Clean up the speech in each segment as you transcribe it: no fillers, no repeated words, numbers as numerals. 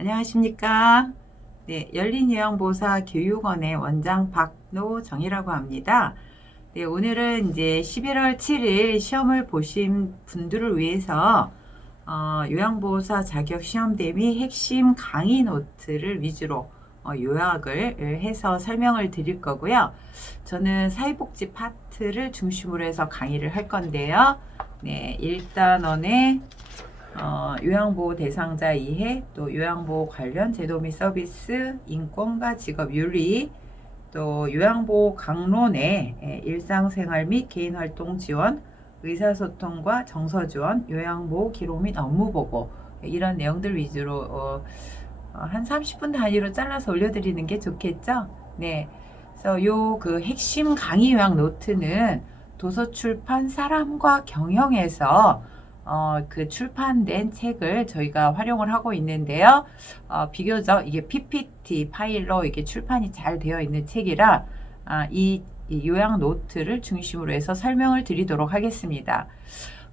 안녕하십니까? 네, 열린요양보호사 교육원의 원장 박노정이라고 합니다. 네, 오늘은 이제 11월 7일 시험을 보신 분들을 위해서 요양보호사 자격 시험 대비 핵심 강의 노트를 위주로 요약을 해서 설명을 드릴 거고요. 저는 사회복지 파트를 중심으로 해서 강의를 할 건데요. 네, 1단원의 요양보호 대상자 이해, 또 요양보호 관련 제도 및 서비스, 인권과 직업 윤리, 또 요양보호 강론의 일상생활 및 개인활동 지원, 의사소통과 정서 지원, 요양보호 기록 및 업무보고, 이런 내용들 위주로 한 30분 단위로 잘라서 올려드리는 게 좋겠죠? 네. 그래서 요 그 핵심 강의 요약 노트는 도서출판 사람과 경영에서 그 출판된 책을 저희가 활용을 하고 있는데요. 비교적 이게 PPT 파일로 이게 출판이 잘 되어 있는 책이라 이 요약 노트를 중심으로 해서 설명을 드리도록 하겠습니다.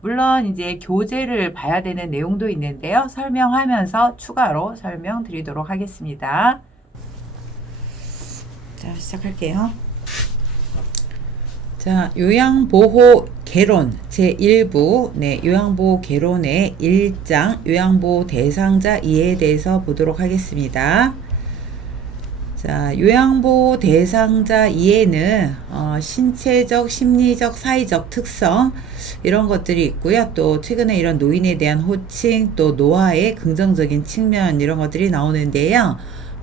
물론 이제 교재를 봐야 되는 내용도 있는데요. 설명하면서 추가로 설명드리도록 하겠습니다. 자, 시작할게요. 자, 요양보호 개론 제1부, 네, 요양보호 개론의 1장 요양보호 대상자 이해에 대해서 보도록 하겠습니다. 자, 요양보호 대상자 이해는 신체적, 심리적, 사회적 특성 이런 것들이 있고요. 또 최근에 이런 노인에 대한 호칭, 또 노화의 긍정적인 측면 이런 것들이 나오는데요.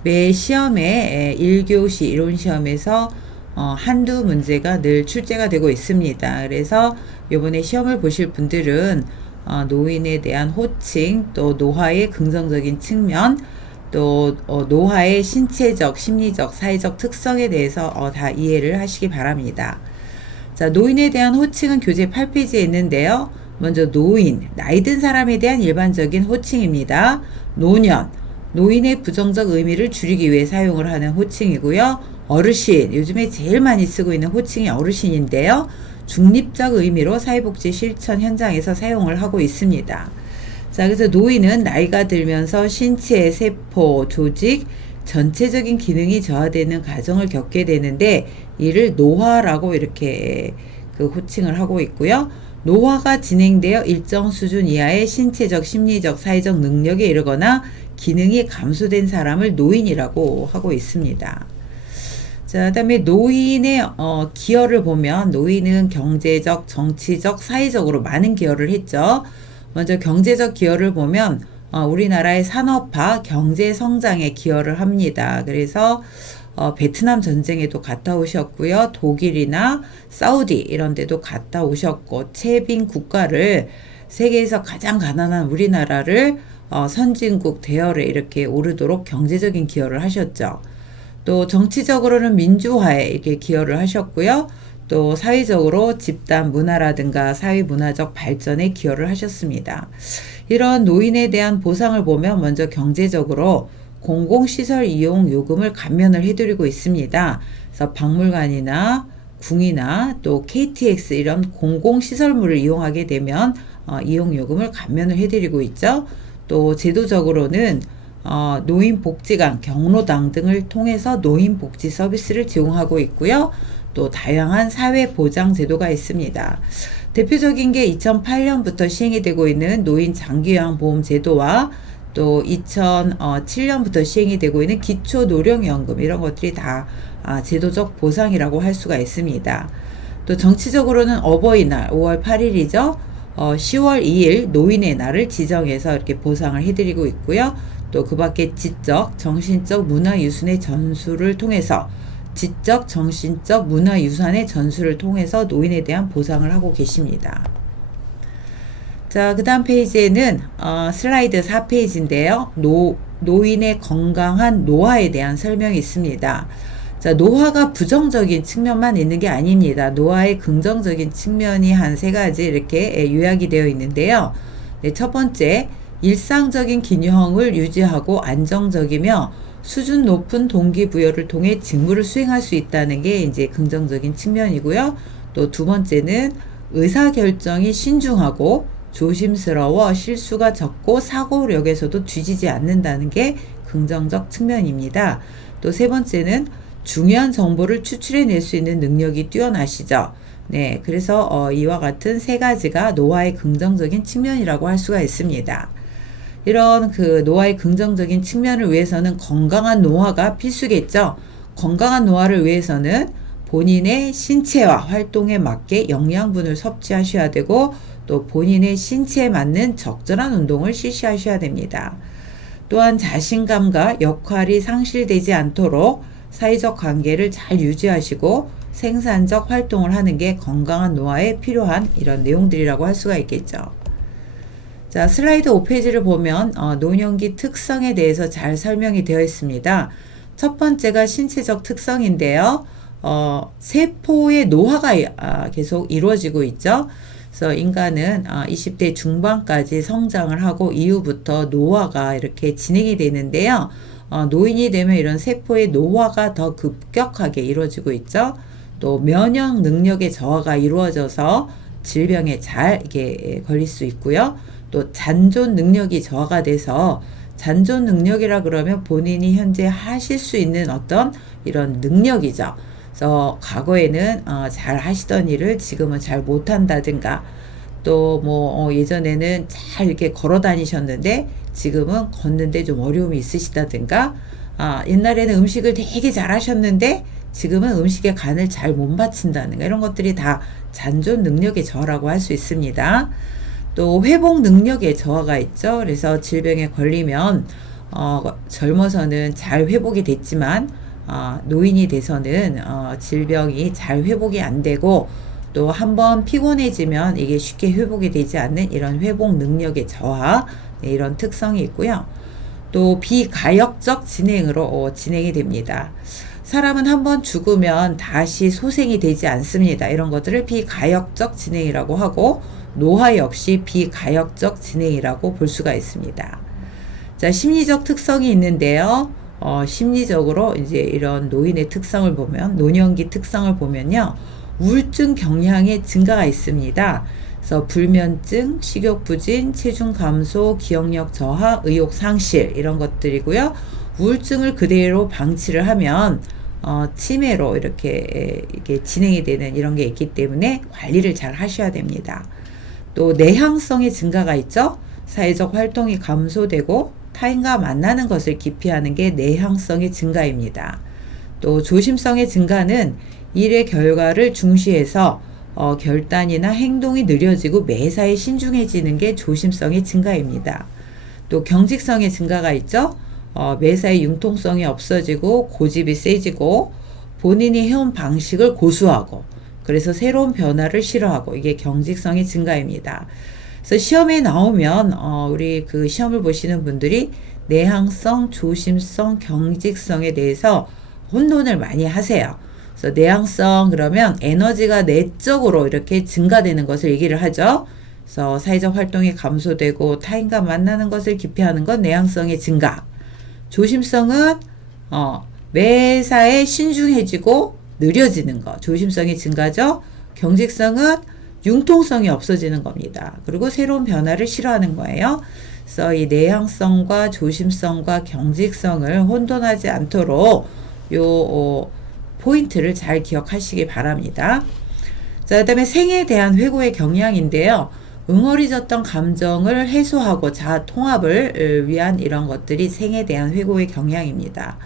매 시험에 1교시 이론 시험에서 한두 문제가 늘 출제가 되고 있습니다. 그래서 이번에 시험을 보실 분들은 노인에 대한 호칭, 또 노화의 긍정적인 측면, 또 노화의 신체적, 심리적, 사회적 특성에 대해서 다 이해를 하시기 바랍니다. 자, 노인에 대한 호칭은 교재 8페이지에 있는데요. 먼저 노인, 나이 든 사람에 대한 일반적인 호칭입니다. 노년, 노인의 부정적 의미를 줄이기 위해 사용을 하는 호칭이고요. 어르신, 요즘에 제일 많이 쓰고 있는 호칭이 어르신인데요. 중립적 의미로 사회복지 실천 현장에서 사용을 하고 있습니다. 자, 그래서 노인은 나이가 들면서 신체, 세포, 조직, 전체적인 기능이 저하되는 과정을 겪게 되는데 이를 노화라고 이렇게 그 호칭을 하고 있고요. 노화가 진행되어 일정 수준 이하의 신체적, 심리적, 사회적 능력에 이르거나 기능이 감소된 사람을 노인이라고 하고 있습니다. 자, 그다음에 노인의 기여를 보면 노인은 경제적, 정치적, 사회적으로 많은 기여를 했죠. 먼저 경제적 기여를 보면 우리나라의 산업화, 경제 성장에 기여를 합니다. 그래서 베트남 전쟁에도 갔다 오셨고요. 독일이나 사우디 이런 데도 갔다 오셨고 채빈 국가를 세계에서 가장 가난한 우리나라를 선진국 대열에 이렇게 오르도록 경제적인 기여를 하셨죠. 또 정치적으로는 민주화에 이렇게 기여를 하셨고요. 또 사회적으로 집단 문화라든가 사회문화적 발전에 기여를 하셨습니다. 이런 노인에 대한 보상을 보면 먼저 경제적으로 공공시설 이용 요금을 감면을 해드리고 있습니다. 그래서 박물관이나 궁이나 또 KTX 이런 공공시설물을 이용하게 되면 이용요금을 감면을 해드리고 있죠. 또 제도적으로는 노인복지관, 경로당 등을 통해서 노인복지 서비스를 제공하고 있고요. 또 다양한 사회보장제도가 있습니다. 대표적인 게 2008년부터 시행이 되고 있는 노인 장기요양보험제도와 또 2007년부터 시행이 되고 있는 기초노령연금 이런 것들이 다 제도적 보상이라고 할 수가 있습니다. 또 정치적으로는 어버이날 5월 8일이죠. 10월 2일 노인의 날을 지정해서 이렇게 보상을 해드리고 있고요. 또 그 밖에 지적, 정신적 문화유산의 전수를 통해서 지적, 정신적 문화유산의 전수를 통해서 노인에 대한 보상을 하고 계십니다. 자, 그 다음 페이지에는 슬라이드 4페이지인데요. 노인의 건강한 노화에 대한 설명이 있습니다. 자, 노화가 부정적인 측면만 있는 게 아닙니다. 노화의 긍정적인 측면이 한 3가지 이렇게 요약이 되어 있는데요. 네, 첫 번째, 일상적인 균형을 유지하고 안정적이며 수준 높은 동기부여를 통해 직무를 수행할 수 있다는 게 이제 긍정적인 측면이고요. 또 두 번째는 의사결정이 신중하고 조심스러워 실수가 적고 사고력에서도 뒤지지 않는다는 게 긍정적 측면입니다. 또 세 번째는 중요한 정보를 추출해낼 수 있는 능력이 뛰어나시죠. 네, 그래서 이와 같은 세 가지가 노화의 긍정적인 측면이라고 할 수가 있습니다. 이런 그 노화의 긍정적인 측면을 위해서는 건강한 노화가 필수겠죠. 건강한 노화를 위해서는 본인의 신체와 활동에 맞게 영양분을 섭취하셔야 되고 또 본인의 신체에 맞는 적절한 운동을 실시하셔야 됩니다. 또한 자신감과 역할이 상실되지 않도록 사회적 관계를 잘 유지하시고 생산적 활동을 하는 게 건강한 노화에 필요한 이런 내용들이라고 할 수가 있겠죠. 자, 슬라이드 5페이지를 보면 노년기 특성에 대해서 잘 설명이 되어 있습니다. 첫 번째가 신체적 특성인데요. 세포의 노화가 계속 이루어지고 있죠. 그래서 인간은 20대 중반까지 성장을 하고 이후부터 노화가 이렇게 진행이 되는데요. 노인이 되면 이런 세포의 노화가 더 급격하게 이루어지고 있죠. 또 면역 능력의 저하가 이루어져서 질병에 잘 이게 걸릴 수 있고요. 또 잔존 능력이 저하가 돼서 잔존 능력이라 그러면 본인이 현재 하실 수 있는 어떤 이런 능력이죠. 그래서 과거에는 잘 하시던 일을 지금은 잘 못한다든가 또 뭐 예전에는 잘 이렇게 걸어 다니셨는데 지금은 걷는데 좀 어려움이 있으시다든가 옛날에는 음식을 되게 잘 하셨는데 지금은 음식의 간을 잘 못 맞춘다든가 이런 것들이 다 잔존 능력의 저하라고 할 수 있습니다. 또 회복 능력의 저하가 있죠. 그래서 질병에 걸리면 젊어서는 잘 회복이 됐지만 노인이 돼서는 질병이 잘 회복이 안 되고 또 한번 피곤해지면 이게 쉽게 회복이 되지 않는 이런 회복 능력의 저하, 네, 이런 특성이 있고요. 또 비가역적 진행으로 진행이 됩니다. 사람은 한번 죽으면 다시 소생이 되지 않습니다. 이런 것들을 비가역적 진행이라고 하고 노화 역시 비가역적 진행이라고 볼 수가 있습니다. 자, 심리적 특성이 있는데요. 심리적으로 이제 이런 노인의 특성을 보면, 노년기 특성을 보면요. 우울증 경향의 증가가 있습니다. 그래서 불면증, 식욕부진, 체중 감소, 기억력 저하, 의욕 상실 이런 것들이고요. 우울증을 그대로 방치를 하면 치매로 이렇게 진행이 되는 이런 게 있기 때문에 관리를 잘 하셔야 됩니다. 또 내향성의 증가가 있죠. 사회적 활동이 감소되고 타인과 만나는 것을 기피하는 게 내향성의 증가입니다. 또 조심성의 증가는 일의 결과를 중시해서 결단이나 행동이 느려지고 매사에 신중해지는 게 조심성의 증가입니다. 또 경직성의 증가가 있죠. 매사에 융통성이 없어지고 고집이 세지고 본인이 해온 방식을 고수하고 그래서 새로운 변화를 싫어하고 이게 경직성의 증가입니다. 그래서 시험에 나오면 우리 그 시험을 보시는 분들이 내향성, 조심성, 경직성에 대해서 혼돈을 많이 하세요. 그래서 내향성 그러면 에너지가 내적으로 이렇게 증가되는 것을 얘기를 하죠. 그래서 사회적 활동이 감소되고 타인과 만나는 것을 기피하는 건 내향성의 증가. 조심성은 매사에 신중해지고 느려지는 거. 조심성이 증가죠. 경직성은 융통성이 없어지는 겁니다. 그리고 새로운 변화를 싫어하는 거예요. 그래서 이 내향성과 조심성과 경직성을 혼돈하지 않도록 요 포인트를 잘 기억하시기 바랍니다. 자, 그다음에 생에 대한 회고의 경향인데요. 응어리졌던 감정을 해소하고 자아 통합을 위한 이런 것들이 생에 대한 회고의 경향입니다.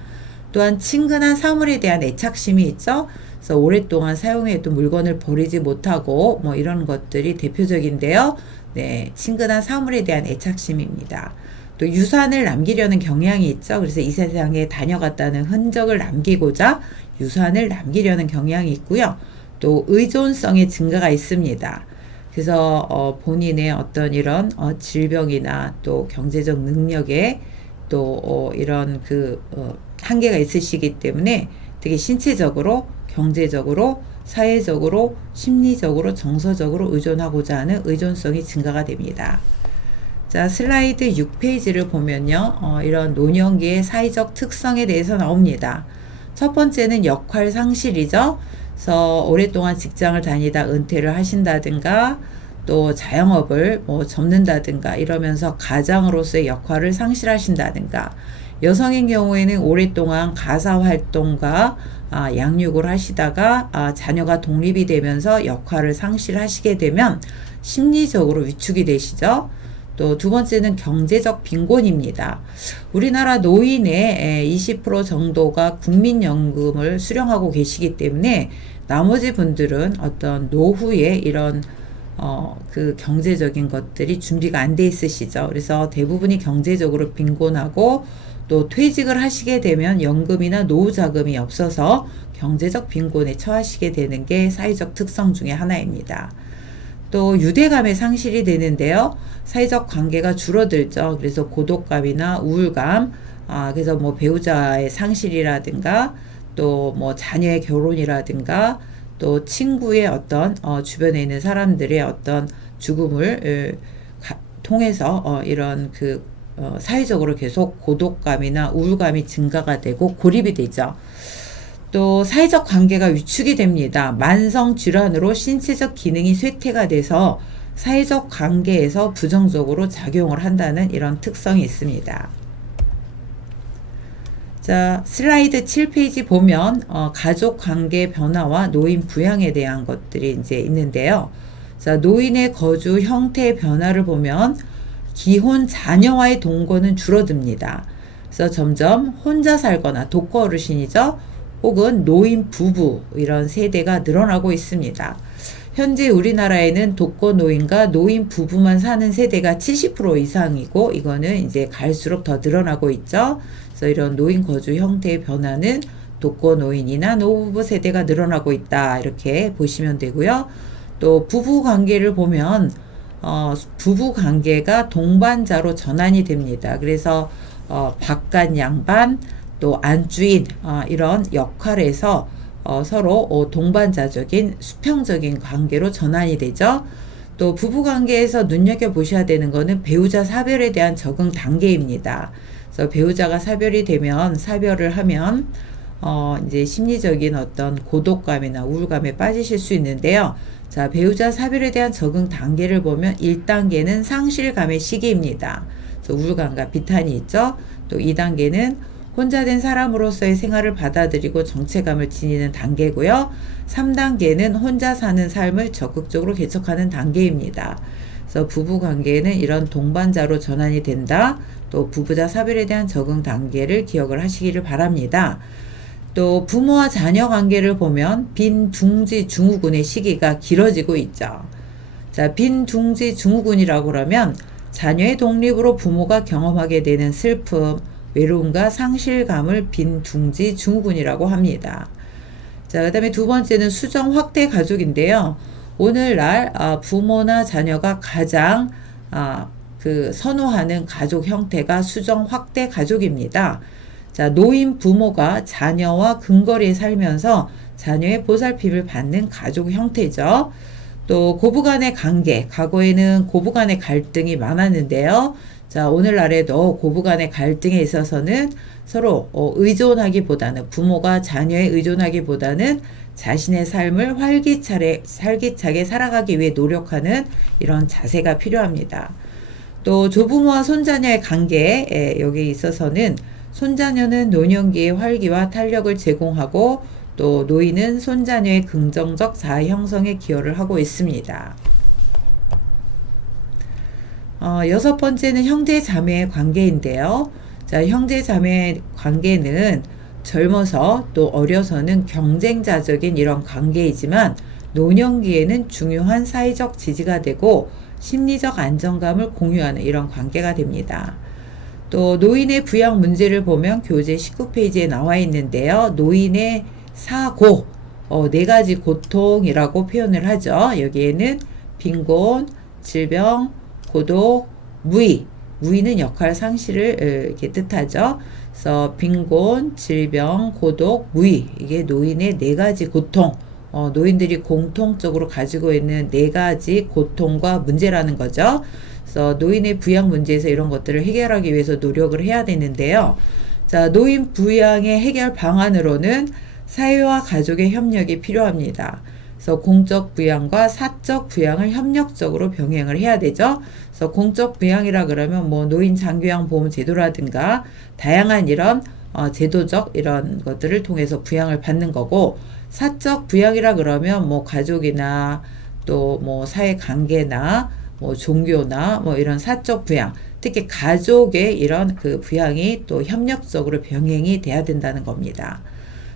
또한 친근한 사물에 대한 애착심이 있죠. 그래서 오랫동안 사용해도 물건을 버리지 못하고 뭐 이런 것들이 대표적인데요. 네, 친근한 사물에 대한 애착심입니다. 또 유산을 남기려는 경향이 있죠. 그래서 이 세상에 다녀갔다는 흔적을 남기고자 유산을 남기려는 경향이 있고요. 또 의존성의 증가가 있습니다. 그래서 본인의 어떤 이런 질병이나 또 경제적 능력에 또 이런 그 한계가 있으시기 때문에 되게 신체적으로, 경제적으로, 사회적으로, 심리적으로, 정서적으로 의존하고자 하는 의존성이 증가가 됩니다. 자, 슬라이드 6페이지를 보면요. 이런 노년기의 사회적 특성에 대해서 나옵니다. 첫 번째는 역할 상실이죠. 그래서 오랫동안 직장을 다니다 은퇴를 하신다든가 또 자영업을 뭐 접는다든가 이러면서 가장으로서의 역할을 상실하신다든가, 여성인 경우에는 오랫동안 가사 활동과 양육을 하시다가 자녀가 독립이 되면서 역할을 상실하시게 되면 심리적으로 위축이 되시죠. 또 두 번째는 경제적 빈곤입니다. 우리나라 노인의 20% 정도가 국민연금을 수령하고 계시기 때문에 나머지 분들은 어떤 노후에 이런 그 경제적인 것들이 준비가 안 돼 있으시죠. 그래서 대부분이 경제적으로 빈곤하고, 또 퇴직을 하시게 되면 연금이나 노후 자금이 없어서 경제적 빈곤에 처하시게 되는 게 사회적 특성 중에 하나입니다. 또 유대감의 상실이 되는데요. 사회적 관계가 줄어들죠. 그래서 고독감이나 우울감, 그래서 뭐 배우자의 상실이라든가, 또 뭐 자녀의 결혼이라든가, 또 친구의 어떤 주변에 있는 사람들의 어떤 죽음을 통해서 이런 사회적으로 계속 고독감이나 우울감이 증가가 되고 고립이 되죠. 또 사회적 관계가 위축이 됩니다. 만성 질환으로 신체적 기능이 쇠퇴가 돼서 사회적 관계에서 부정적으로 작용을 한다는 이런 특성이 있습니다. 자, 슬라이드 7페이지 보면 가족 관계 변화와 노인 부양에 대한 것들이 이제 있는데요. 자, 노인의 거주 형태의 변화를 보면 기혼 자녀와의 동거는 줄어듭니다. 그래서 점점 혼자 살거나 독거 어르신이죠. 혹은 노인 부부, 이런 세대가 늘어나고 있습니다. 현재 우리나라에는 독거 노인과 노인 부부만 사는 세대가 70% 이상이고, 이거는 이제 갈수록 더 늘어나고 있죠. 그래서 이런 노인 거주 형태의 변화는 독거 노인이나 노부부 세대가 늘어나고 있다, 이렇게 보시면 되고요. 또 부부 관계를 보면 부부 관계가 동반자로 전환이 됩니다. 그래서 바깥 양반, 또 안주인, 이런 역할에서 서로 동반자적인 수평적인 관계로 전환이 되죠. 또 부부 관계에서 눈여겨보셔야 되는 거는 배우자 사별에 대한 적응 단계입니다. 그래서 배우자가 사별을 하면 이제 심리적인 어떤 고독감이나 우울감에 빠지실 수 있는데요. 자, 배우자 사별에 대한 적응 단계를 보면 1단계는 상실감의 시기입니다. 그래서 우울감과 비탄이 있죠. 또 2단계는 혼자 된 사람으로서의 생활을 받아들이고 정체감을 지니는 단계고요. 3단계는 혼자 사는 삶을 적극적으로 개척하는 단계입니다. 그래서 부부 관계에는 이런 동반자로 전환이 된다. 또 부부자 사별에 대한 적응 단계를 기억을 하시기를 바랍니다. 또 부모와 자녀 관계를 보면 빈둥지 증후군의 시기가 길어지고 있죠. 자, 빈둥지 증후군이라고 그러면 자녀의 독립으로 부모가 경험하게 되는 슬픔, 외로움과 상실감을 빈둥지 증후군이라고 합니다. 자, 그 다음에 두 번째는 수정 확대 가족인데요. 오늘날 부모나 자녀가 가장 선호하는 가족 형태가 수정 확대 가족입니다. 자, 노인 부모가 자녀와 근거리에 살면서 자녀의 보살핌을 받는 가족 형태죠. 또 고부간의 관계, 과거에는 고부간의 갈등이 많았는데요. 자, 오늘날에도 고부간의 갈등에 있어서는 서로 의존하기보다는, 부모가 자녀에 의존하기보다는 자신의 삶을 활기차게 살아가기 위해 노력하는 이런 자세가 필요합니다. 또 조부모와 손자녀의 관계에 여기 있어서는 손자녀는 노년기의 활기와 탄력을 제공하고, 또 노인은 손자녀의 긍정적 자아 형성에 기여를 하고 있습니다. 여섯 번째는 형제 자매의 관계인데요. 자, 형제 자매의 관계는 젊어서 또 어려서는 경쟁자적인 이런 관계이지만 노년기에는 중요한 사회적 지지가 되고 심리적 안정감을 공유하는 이런 관계가 됩니다. 또 노인의 부양 문제를 보면 교재 19페이지에 나와 있는데요. 노인의 사고, 네 가지 고통이라고 표현을 하죠. 여기에는 빈곤, 질병, 고독, 무의. 무의는 역할 상실을 이렇게 뜻하죠. 그래서 빈곤, 질병, 고독, 무의. 이게 노인의 네 가지 고통, 노인들이 공통적으로 가지고 있는 네 가지 고통과 문제라는 거죠. 그래서 노인의 부양 문제에서 이런 것들을 해결하기 위해서 노력을 해야 되는데요. 자, 노인 부양의 해결 방안으로는 사회와 가족의 협력이 필요합니다. 그래서 그래서 공적 부양과 사적 부양을 협력적으로 병행을 해야 되죠. 그래서 공적 부양이라 그러면 뭐 노인 장기요양 보험 제도라든가 다양한 이런 제도적 이런 것들을 통해서 부양을 받는 거고, 사적 부양이라 그러면 뭐 가족이나 또 뭐 사회 관계나 뭐 종교나 뭐 이런 사적 부양, 특히 가족의 이런 그 부양이 또 협력적으로 병행이 돼야 된다는 겁니다.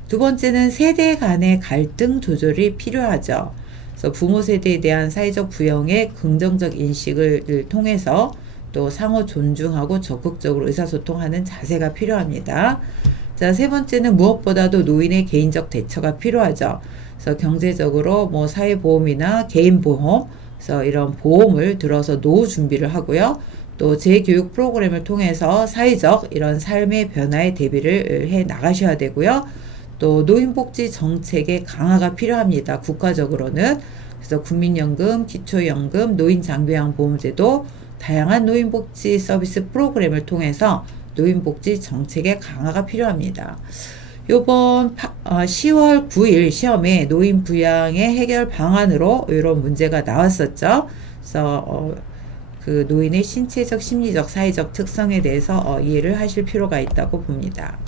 두 번째는 세대 간의 갈등 조절이 필요하죠. 그래서 부모 세대에 대한 사회적 부양의 긍정적 인식을 통해서 또 상호 존중하고 적극적으로 의사소통하는 자세가 필요합니다. 자, 세 번째는 무엇보다도 노인의 개인적 대처가 필요하죠. 그래서 경제적으로 뭐 사회보험이나 개인보험, 그래서 이런 보험을 들어서 노후 준비를 하고요. 또 재교육 프로그램을 통해서 사회적 이런 삶의 변화에 대비를 해 나가셔야 되고요. 또 노인복지 정책의 강화가 필요합니다. 국가적으로는. 그래서 국민연금, 기초연금, 노인장기요양보험제도, 다양한 노인복지 서비스 프로그램을 통해서 노인복지 정책의 강화가 필요합니다. 요번 10월 9일 시험에 노인 부양의 해결 방안으로 이런 문제가 나왔었죠. 그래서 그 노인의 신체적, 심리적, 사회적 특성에 대해서 이해를 하실 필요가 있다고 봅니다.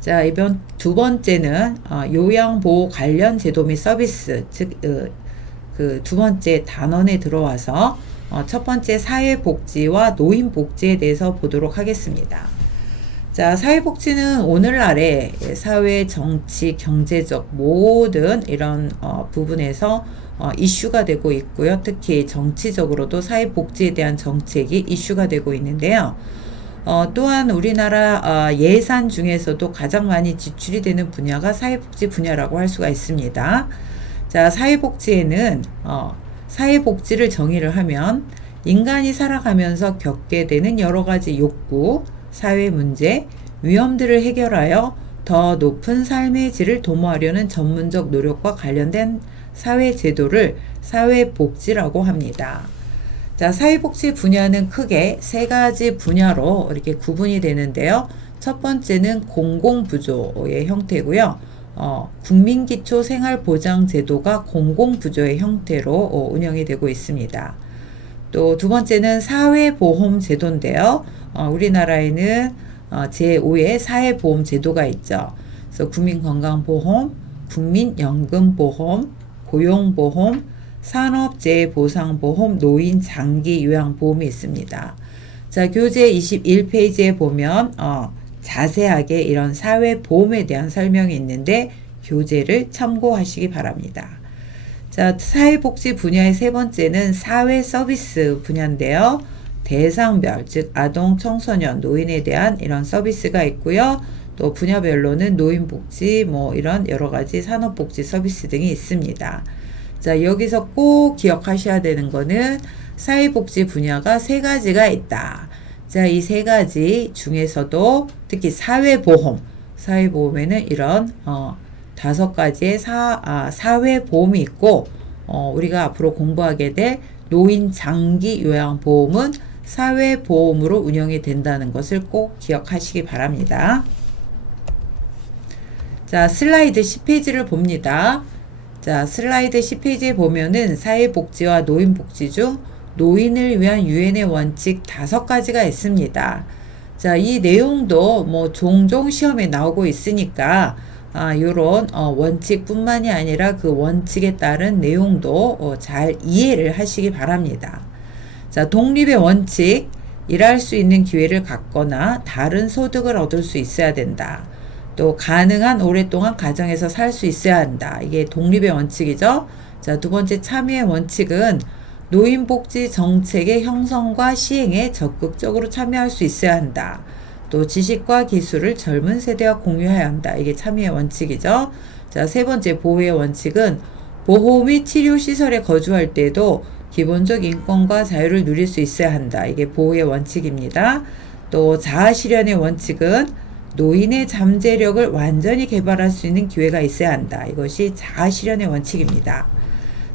자, 이번 두 번째는 요양보호 관련 제도 및 서비스, 즉 그 두 번째 단원에 들어와서 첫 번째 사회복지와 노인복지에 대해서 보도록 하겠습니다. 자, 사회복지는 오늘날의 사회, 정치, 경제적 모든 이런 부분에서 이슈가 되고 있고요. 특히 정치적으로도 사회복지에 대한 정책이 이슈가 되고 있는데요. 또한 우리나라 예산 중에서도 가장 많이 지출이 되는 분야가 사회복지 분야라고 할 수가 있습니다. 자, 사회복지에는 사회복지를 정의를 하면 인간이 살아가면서 겪게 되는 여러 가지 욕구, 사회 문제, 위험들을 해결하여 더 높은 삶의 질을 도모하려는 전문적 노력과 관련된 사회 제도를 사회복지라고 합니다. 자, 사회복지 분야는 크게 세 가지 분야로 이렇게 구분이 되는데요. 첫 번째는 공공부조의 형태고요. 국민기초생활보장제도가 공공부조의 형태로 운영이 되고 있습니다. 또 두 번째는 사회보험제도인데요. 우리나라에는 제5의 사회보험제도가 있죠. 그래서 국민건강보험, 국민연금보험, 고용보험, 산업재해보상보험, 노인장기요양보험이 있습니다. 자, 교재 21페이지에 보면 자세하게 이런 사회보험에 대한 설명이 있는데 교재를 참고하시기 바랍니다. 자, 사회복지 분야의 세 번째는 사회서비스 분야인데요. 대상별, 즉 아동, 청소년, 노인에 대한 이런 서비스가 있고요. 또 분야별로는 노인복지, 뭐 이런 여러 가지 산업복지 서비스 등이 있습니다. 자, 여기서 꼭 기억하셔야 되는 거는 사회복지 분야가 세 가지가 있다. 자, 이 세 가지 중에서도 특히 사회보험에는 이런 5가지의 사회보험이 있고, 우리가 앞으로 공부하게 될 노인장기요양보험은 사회보험으로 운영이 된다는 것을 꼭 기억하시기 바랍니다. 자, 슬라이드 10페이지를 봅니다. 자, 슬라이드 10페이지에 보면은 사회복지와 노인복지 중 노인을 위한 유엔의 원칙 5가지가 있습니다. 자, 이 내용도 뭐 종종 시험에 나오고 있으니까 요런 원칙뿐만이 아니라 그 원칙에 따른 내용도 잘 이해를 하시기 바랍니다. 자, 독립의 원칙, 일할 수 있는 기회를 갖거나 다른 소득을 얻을 수 있어야 된다. 또 가능한 오랫동안 가정에서 살 수 있어야 한다. 이게 독립의 원칙이죠. 자, 두 번째 참여의 원칙은 노인복지 정책의 형성과 시행에 적극적으로 참여할 수 있어야 한다. 또 지식과 기술을 젊은 세대와 공유해야 한다. 이게 참여의 원칙이죠. 자, 세 번째 보호의 원칙은 보호 및 치료시설에 거주할 때도 기본적 인권과 자유를 누릴 수 있어야 한다. 이게 보호의 원칙입니다. 또 자아실현의 원칙은 노인의 잠재력을 완전히 개발할 수 있는 기회가 있어야 한다. 이것이 자아실현의 원칙입니다.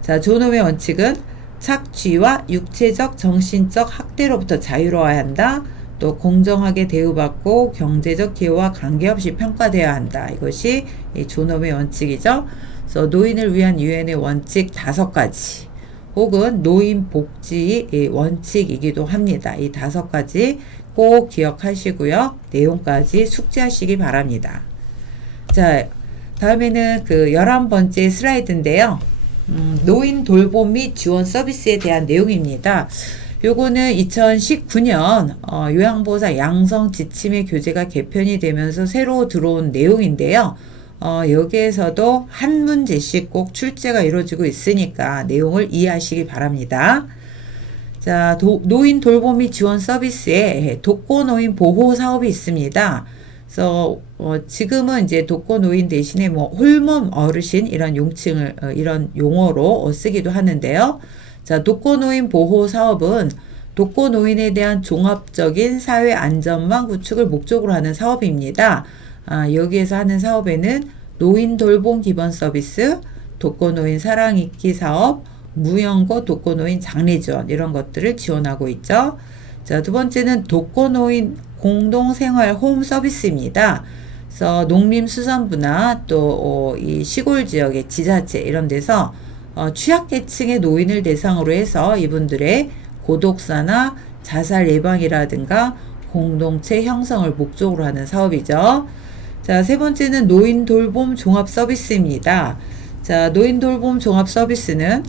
자, 존엄의 원칙은 착취와 육체적, 정신적 학대로부터 자유로워야 한다. 또 공정하게 대우받고 경제적 기여와 관계없이 평가되어야 한다. 이것이 이 존엄의 원칙이죠. 그래서 노인을 위한 유엔의 원칙 5가지 혹은 노인 복지의 원칙이기도 합니다. 이 5가지 꼭 기억하시고요. 내용까지 숙지하시기 바랍니다. 자, 다음에는 그 11번째 슬라이드인데요. 노인 돌봄 및 지원 서비스에 대한 내용입니다. 요거는 2019년 요양보호사 양성 지침의 교재가 개편이 되면서 새로 들어온 내용인데요. 여기에서도 한 문제씩 꼭 출제가 이루어지고 있으니까 내용을 이해하시기 바랍니다. 자, 노인 돌봄 및 지원 서비스에 독거노인 보호 사업이 있습니다. 그래서 지금은 이제 독거노인 대신에 뭐 홀몸 어르신 이런 용칭을 이런 용어로 쓰기도 하는데요. 자, 독거노인 보호 사업은 독거노인에 대한 종합적인 사회 안전망 구축을 목적으로 하는 사업입니다. 여기에서 하는 사업에는 노인 돌봄 기본 서비스, 독거노인 사랑 잊기 사업, 무연고 독거노인 장례 지원 이런 것들을 지원하고 있죠. 자, 두 번째는 독거노인 공동생활 홈 서비스입니다. 그래서 농림수산부나 또 이 시골 지역의 지자체 이런 데서 취약계층의 노인을 대상으로 해서 이분들의 고독사나 자살 예방이라든가 공동체 형성을 목적으로 하는 사업이죠. 자, 세 번째는 노인 돌봄 종합 서비스입니다. 자, 노인 돌봄 종합 서비스는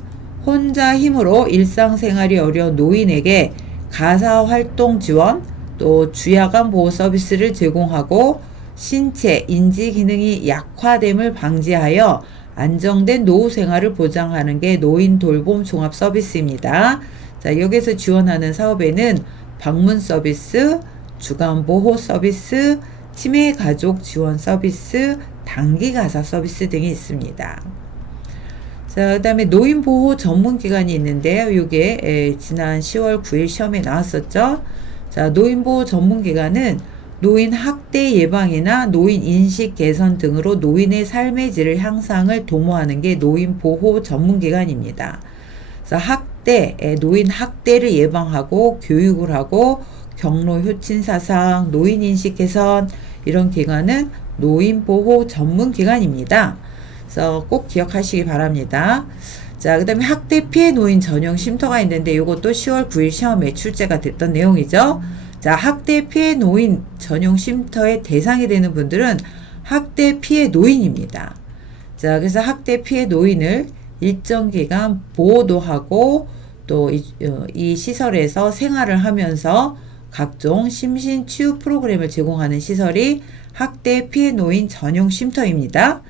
혼자 힘으로 일상생활이 어려운 노인에게 가사활동 지원, 또 주야간 보호 서비스를 제공하고 신체, 인지 기능이 약화됨을 방지하여 안정된 노후 생활을 보장하는 게 노인 돌봄 종합 서비스입니다. 자, 여기서 지원하는 사업에는 방문 서비스, 주간 보호 서비스, 치매 가족 지원 서비스, 단기 가사 서비스 등이 있습니다. 자, 그 다음에 노인 보호 전문 기관이 있는데요. 이게 지난 10월 9일 시험에 나왔었죠. 자, 노인 보호 전문 기관은 노인 학대 예방이나 노인 인식 개선 등으로 노인의 삶의 질을 향상을 도모하는 게 노인 보호 전문 기관입니다. 그래서 노인 학대를 예방하고 교육을 하고 경로 효친 사상, 노인 인식 개선 이런 기관은 노인 보호 전문 기관입니다. 그래서 꼭 기억하시기 바랍니다. 자, 그 다음에 학대 피해 노인 전용 쉼터가 있는데 이것도 10월 9일 시험에 출제가 됐던 내용이죠. 자, 학대 피해 노인 전용 쉼터의 대상이 되는 분들은 학대 피해 노인입니다. 자, 그래서 학대 피해 노인을 일정 기간 보호도 하고 또 이 시설에서 생활을 하면서 각종 심신 치유 프로그램을 제공하는 시설이 학대 피해 노인 전용 쉼터입니다.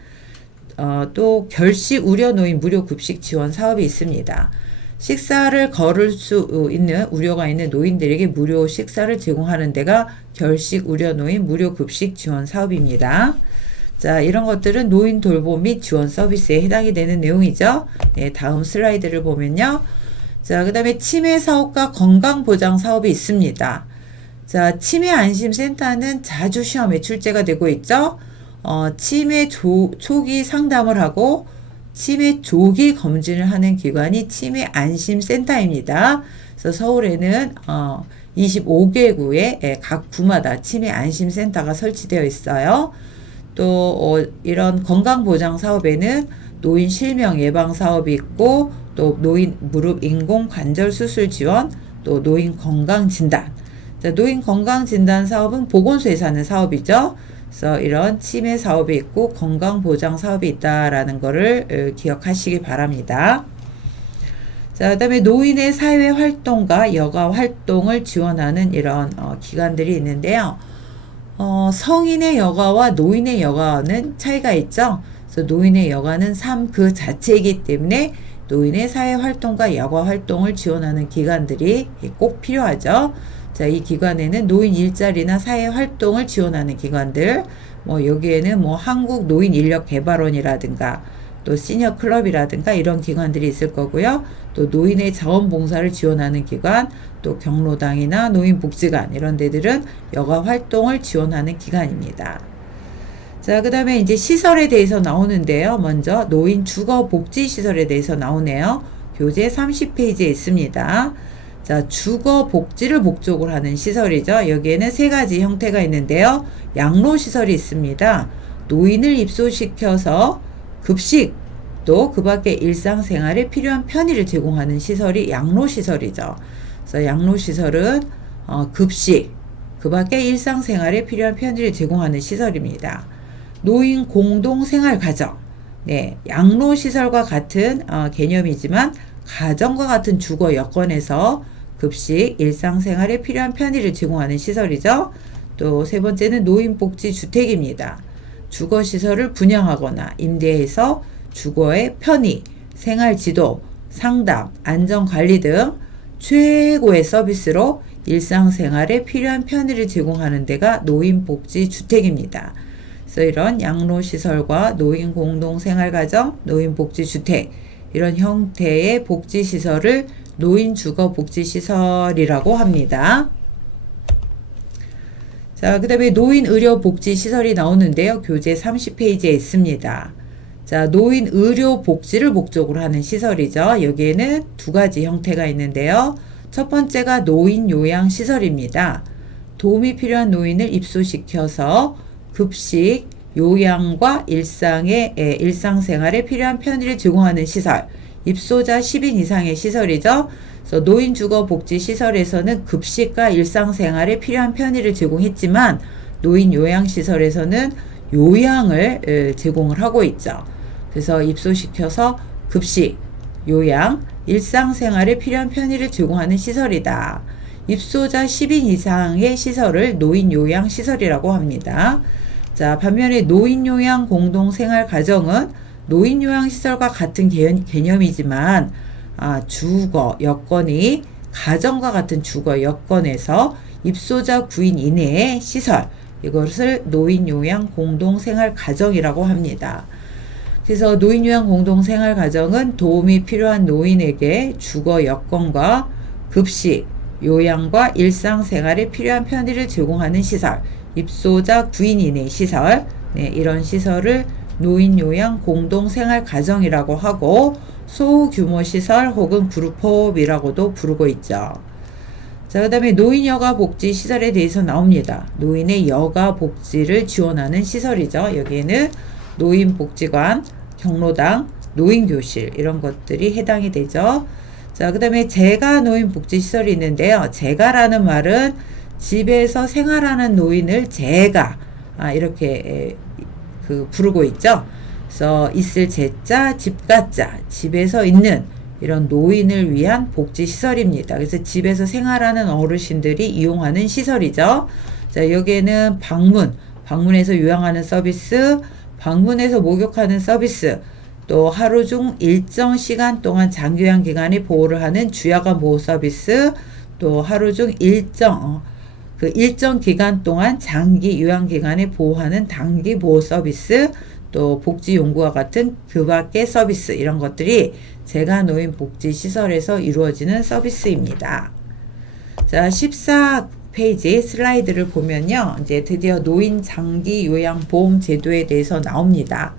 또 결식 우려 노인 무료 급식 지원 사업이 있습니다. 식사를 거를 수 있는 우려가 있는 노인들에게 무료 식사를 제공하는 데가 결식 우려 노인 무료 급식 지원 사업입니다. 자, 이런 것들은 노인 돌봄 및 지원 서비스에 해당이 되는 내용이죠. 네, 다음 슬라이드를 보면요. 자, 그 다음에 치매 사업과 건강보장 사업이 있습니다. 자, 치매 안심센터는 자주 시험에 출제가 되고 있죠. 치매 초기 상담을 하고 치매 조기 검진을 하는 기관이 치매 안심센터입니다. 그래서 서울에는 25개구에 각 구마다 치매 안심센터가 설치되어 있어요. 또 이런 건강보장 사업에는 노인 실명 예방 사업이 있고 또 노인 무릎 인공 관절 수술 지원, 또 노인 건강 진단. 자, 노인 건강 진단 사업은 보건소에서 하는 사업이죠. 그래서 이런 치매 사업이 있고 건강 보장 사업이 있다라는 거를 기억하시기 바랍니다. 자, 그다음에 노인의 사회 활동과 여가 활동을 지원하는 이런 기관들이 있는데요. 성인의 여가와 노인의 여가는 차이가 있죠. 그래서 노인의 여가는 삶 그 자체이기 때문에 노인의 사회 활동과 여가 활동을 지원하는 기관들이 꼭 필요하죠. 자, 이 기관에는 노인 일자리나 사회 활동을 지원하는 기관들, 여기에는 한국 노인 인력 개발원이라든가 또 시니어 클럽이라든가 이런 기관들이 있을 거고요. 또 노인의 자원봉사를 지원하는 기관, 또 경로당이나 노인복지관 이런 데들은 여가 활동을 지원하는 기관입니다. 자, 그 다음에 이제 시설에 대해서 나오는데요. 먼저 노인 주거복지시설에 대해서 나오네요. 교재 30페이지에 있습니다. 자, 주거 복지를 목적으로 하는 시설이죠. 여기에는 세 가지 형태가 있는데요. 양로시설이 있습니다. 노인을 입소시켜서 급식 또 그 밖에 일상생활에 필요한 편의를 제공하는 시설이 양로시설이죠. 그래서 양로시설은 급식 그 밖에 일상생활에 필요한 편의를 제공하는 시설입니다. 노인 공동생활가정, 네, 양로시설과 같은 개념이지만 가정과 같은 주거 여건에서 급식, 일상생활에 필요한 편의를 제공하는 시설이죠. 또 세 번째는 노인복지주택입니다. 주거시설을 분양하거나 임대해서 주거의 편의, 생활지도, 상담, 안전관리 등 최고의 서비스로 일상생활에 필요한 편의를 제공하는 데가 노인복지주택입니다. 그래서 이런 양로시설과 노인공동생활가정, 노인복지주택 이런 형태의 복지시설을 노인주거복지시설이라고 합니다. 자, 그 다음에 노인의료복지시설이 나오는데요. 교재 30페이지에 있습니다. 자, 노인의료복지를 목적으로 하는 시설이죠. 여기에는 두 가지 형태가 있는데요. 첫 번째가 노인요양시설입니다. 도움이 필요한 노인을 입소시켜서 급식, 요양과 일상생활에 필요한 편의를 제공하는 시설. 입소자 10인 이상의 시설이죠. 그래서 노인주거복지시설에서는 급식과 일상생활에 필요한 편의를 제공했지만 노인요양시설에서는 요양을 제공을 하고 있죠. 그래서 입소시켜서 급식, 요양, 일상생활에 필요한 편의를 제공하는 시설이다. 입소자 10인 이상의 시설을 노인요양시설이라고 합니다. 자, 반면에 노인요양 공동생활가정은 노인요양시설과 같은 개념이지만 주거 여건이 가정과 같은 주거 여건에서 입소자 9인 이내의 시설, 이것을 노인요양 공동생활가정이라고 합니다. 그래서 노인요양 공동생활가정은 도움이 필요한 노인에게 주거 여건과 급식, 요양과 일상생활에 필요한 편의를 제공하는 시설, 입소자 9인 이내 시설, 네, 이런 시설을 노인요양 공동생활가정이라고 하고 소규모 시설 혹은 그룹홈이라고도 부르고 있죠. 자, 그 다음에 노인여가 복지 시설에 대해서 나옵니다. 노인의 여가 복지를 지원하는 시설이죠. 여기에는 노인복지관, 경로당, 노인교실 이런 것들이 해당이 되죠. 자, 그 다음에 재가 노인복지시설이 있는데요. 재가라는 말은 집에서 생활하는 노인을 재가 이렇게 부르고 있죠. 그래서 있을 재자, 집가자, 집에서 있는 이런 노인을 위한 복지시설입니다. 그래서 집에서 생활하는 어르신들이 이용하는 시설이죠. 자, 여기에는 방문해서 요양하는 서비스, 방문해서 목욕하는 서비스, 또 하루 중 일정 시간 동안 장기요양 기간에 보호를 하는 주야간 보호 서비스, 또 하루 중 일정 기간 동안 장기 요양 기간에 보호하는 단기 보호 서비스, 또 복지용구와 같은 그 밖의 서비스 이런 것들이 재가 노인 복지 시설에서 이루어지는 서비스입니다. 자, 14페이지 슬라이드를 보면요. 이제 드디어 노인 장기 요양 보험 제도에 대해서 나옵니다.